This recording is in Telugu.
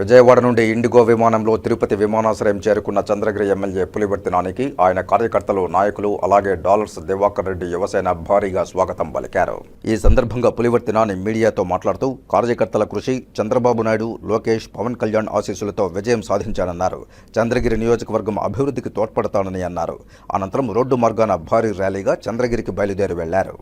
విజయవాడ నుండి ఇండిగో విమానంలో తిరుపతి విమానాశ్రయం చేరుకున్న చంద్రగిరి ఎమ్మెల్యే పులివర్తి నానికి ఆయన కార్యకర్తలు, నాయకులు, అలాగే డాలర్స్ దివాకర్ రెడ్డి యువసేన భారీగా స్వాగతం పలికారు. ఈ సందర్భంగా పులివర్తి నాని మీడియాతో మాట్లాడుతూ కార్యకర్తల కృషి, చంద్రబాబు నాయుడు, లోకేష్, పవన్ కళ్యాణ్ ఆశీస్సులతో విజయం సాధించానన్నారు. చంద్రగిరి నియోజకవర్గం అభివృద్ధికి తోడ్పడతానని అన్నారు. అనంతరం రోడ్డు మార్గాన భారీ ర్యాలీగా చంద్రగిరికి బయలుదేరి వెళ్లారు.